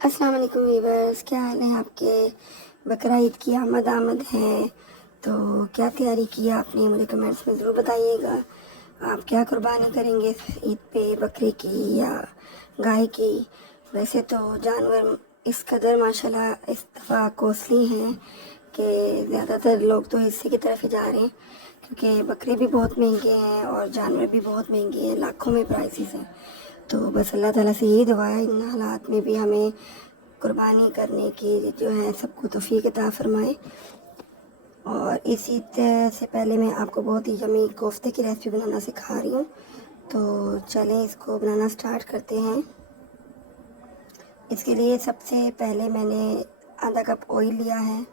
अस्सलाम वालेकुम वीवर्स, क्या हाल है आपके। बकरा ईद की आमद है, तो क्या तैयारी की है आपने, मुझे कमेंट्स में ज़रूर बताइएगा। आप क्या कुर्बानी करेंगे इस ईद पे, बकरी की या गाय की। वैसे तो जानवर इस कदर माशाल्लाह इस दफ़ा कॉस्टली हैं कि ज़्यादातर लोग तो इसी की तरफ ही जा रहे हैं, क्योंकि बकरे भी बहुत महंगे हैं और जानवर भी बहुत महंगे हैं, लाखों में प्राइसेस हैं। तो बस अल्लाह ताला से यही दुआ है इन हालात में भी हमें कुर्बानी करने की जो है सबको तौफीक अता फरमाए। और इस ईद से पहले मैं आपको बहुत ही यमी कोफ्ते की रेसिपी बनाना सिखा रही हूँ, तो चलें इसको बनाना स्टार्ट करते हैं। इसके लिए सबसे पहले मैंने आधा कप ऑयल लिया है।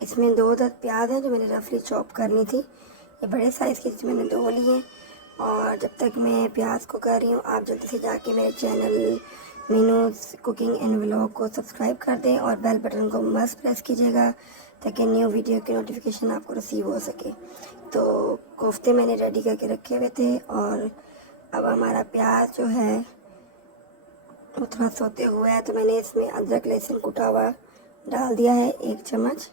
इसमें 2 अदद प्याज हैं जो मैंने रफली चॉप करनी थी। ये बड़े साइज़ की मैंने 2 ली हैं। और जब तक मैं प्याज को कर रही हूँ, आप जल्दी से जाके मेरे channel Meenu's cooking and vlog को सब्सक्राइब कर दें और बेल बटन को मस्त प्रेस कीजिएगा, ताकि न्यू वीडियो की नोटिफिकेशन आपको रिसीव हो सके। तो कोफ्ते मैंने रेडी करके रखे हुए थे, और अब हमारा प्याज जो है वो थोड़ा सोते हुआ है, तो मैंने इसमें अदरक लहसुन कुटा हुआ डाल दिया है 1 चम्मच।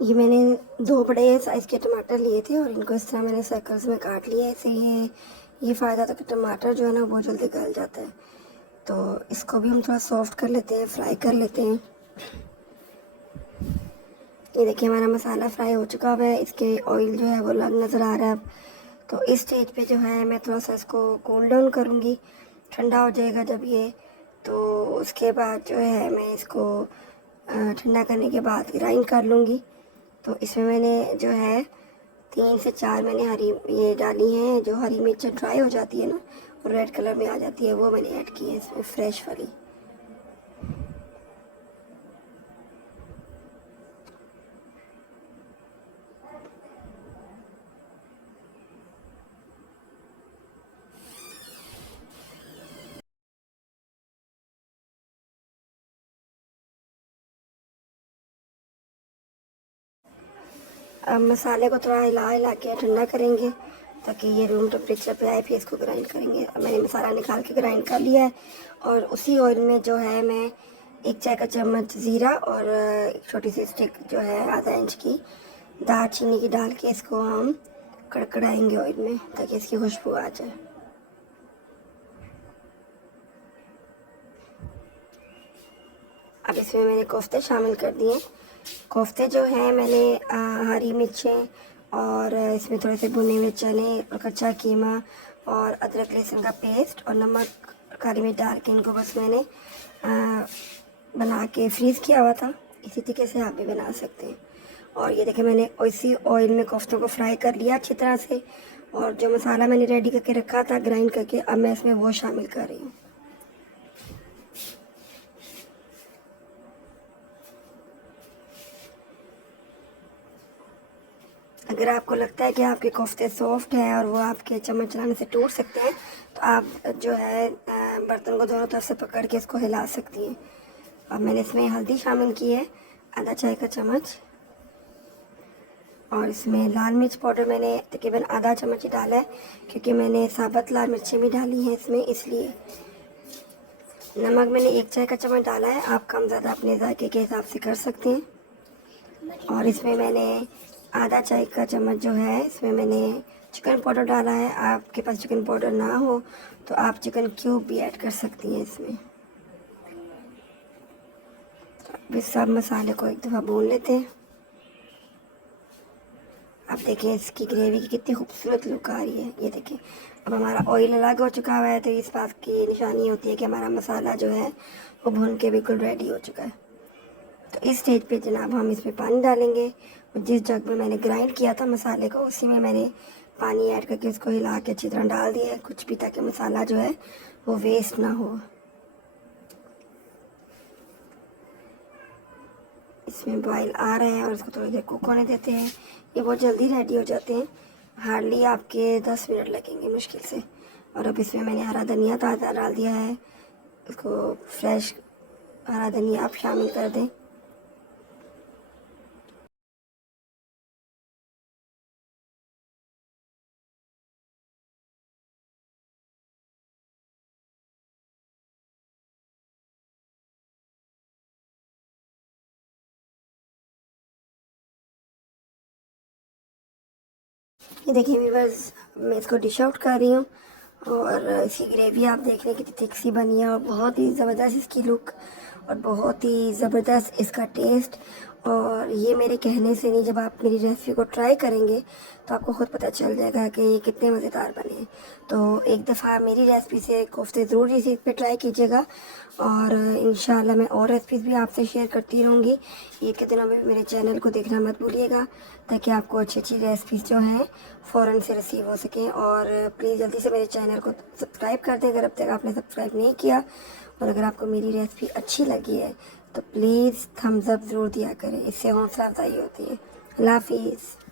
ये मैंने 2 बड़े साइज़ के टमाटर लिए थे और इनको इस तरह मैंने सर्कल्स में काट लिया है। इससे ये फ़ायदा था कि टमाटर जो है ना बहुत जल्दी गल जाता है। तो इसको भी हम थोड़ा सॉफ्ट कर लेते हैं, फ्राई कर लेते हैं। ये देखिए हमारा मसाला फ्राई हो चुका हुआ है, इसके ऑयल जो है वो अलग नज़र आ रहा है अब। तो इस स्टेज पे जो है मैं थोड़ा सा इसको कूल डाउन करूँगी, ठंडा हो जाएगा जब ये। तो उसके बाद जो है मैं इसको ठंडा करने के बाद ग्राइंड कर लूँगी। तो इसमें मैंने जो है 3 से 4 मैंने हरी ये डाली हैं, जो हरी मिर्च ड्राई हो जाती है ना और रेड कलर में आ जाती है, वो मैंने ऐड की है इसमें फ्रेश वाली। अब मसाले को थोड़ा हिला हिला के ठंडा करेंगे, ताकि ये रूम टेम्परेचर पे आए, फिर इसको ग्राइंड करेंगे। अब मैंने मसाला निकाल के ग्राइंड कर लिया है, और उसी ऑयल में जो है मैं 1 चाय का चम्मच ज़ीरा और एक छोटी सी स्टिक जो है आधा इंच की दालचीनी की डाल के इसको हम कड़कड़ाएंगे ऑयल में, ताकि इसकी खुशबू आ जाए। अब इसमें मैंने कोफ्ते शामिल कर दिए। कोफ्ते जो हैं मैंने हरी मिर्चें और इसमें थोड़े से भुने हुए चने और कच्चा कीमा और अदरक लहसुन का पेस्ट और नमक काली मिर्च डाल के इनको बस मैंने बना के फ्रीज़ किया हुआ था। इसी तरीके से आप भी बना सकते हैं। और ये देखिए मैंने इसी ऑयल में कोफ्तों को फ्राई कर लिया अच्छी तरह से, और जो मसाला मैंने रेडी करके रखा था ग्राइंड करके, अब मैं इसमें वो शामिल कर रही हूँ। अगर आपको लगता है कि आपके कोफ्ते सॉफ्ट हैं और वो आपके चम्मच चलाने से टूट सकते हैं, तो आप जो है बर्तन को दोनों तरफ से पकड़ के इसको हिला सकती हैं। अब मैंने इसमें हल्दी शामिल की है आधा चाय का चम्मच, और इसमें लाल मिर्च पाउडर मैंने तकरीबन आधा चम्मच ही डाला है, क्योंकि मैंने साबुत लाल मिर्चें भी डाली हैं इसमें, इसलिए। नमक मैंने 1 चाय का चम्मच डाला है, आप कम ज़्यादा अपने जायके के हिसाब से कर सकते हैं। और इसमें मैंने आधा चाय का चम्मच जो है इसमें मैंने चिकन पाउडर डाला है। आपके पास चिकन पाउडर ना हो तो आप चिकन क्यूब भी ऐड कर सकती हैं इसमें। अब इस सब मसाले को एक दफ़ा भून लेते हैं। अब देखिए इसकी ग्रेवी की कितनी खूबसूरत लुक आ रही है। ये देखिए अब हमारा ऑयल अलग हो चुका हुआ है, तो इस बात की निशानी होती है कि हमारा मसाला जो है वो भून के बिल्कुल रेडी हो चुका है। तो इस स्टेज पे जनाब हम इसमें पानी डालेंगे, और जिस जग में मैंने ग्राइंड किया था मसाले को उसी में मैंने पानी ऐड करके उसको हिला के अच्छी तरह डाल दिया है, कुछ भी, ताकि मसाला जो है वो वेस्ट ना हो। इसमें बॉयल आ रहा है और इसको थोड़ी देर कुक होने देते हैं। ये बहुत जल्दी रेडी हो जाते हैं, हार्डली आपके 10 मिनट लगेंगे मुश्किल से। और अब इसमें मैंने हरा धनिया ताज़ा डाल दिया है, इसको फ्रेश हरा धनिया आप शामिल कर दें। ये देखिए व्यूअर्स, मैं इसको डिश आउट कर रही हूँ और इसकी ग्रेवी आप देख रहे हैं कितनी थिक सी बनी है और बहुत ही ज़बरदस्त इसकी लुक और बहुत ही ज़बरदस्त इसका टेस्ट। और ये मेरे कहने से नहीं, जब आप मेरी रेसिपी को ट्राई करेंगे तो आपको ख़ुद पता चल जाएगा कि ये कितने मज़ेदार बने हैं। तो एक दफ़ा मेरी रेसिपी से कोफ्ते ज़रूर इसी पे ट्राई कीजिएगा और इंशाल्लाह मैं और रेसिपीज़ भी आपसे शेयर करती रहूँगी। ईद के दिनों में मेरे चैनल को देखना मत भूलिएगा ताकि आपको अच्छी अच्छी रेसिपीज़ जो हैं फ़ौरन से रिसीव हो सकें। और प्लीज़ जल्दी से मेरे चैनल को सब्सक्राइब कर दें अगर अब तक आपने सब्सक्राइब नहीं किया। और अगर आपको मेरी रेसिपी अच्छी लगी है तो प्लीज़ थम्स अप ज़रूर दिया करें, इससे हौसला अफजाई होती है। अल्लाह हाफिज़।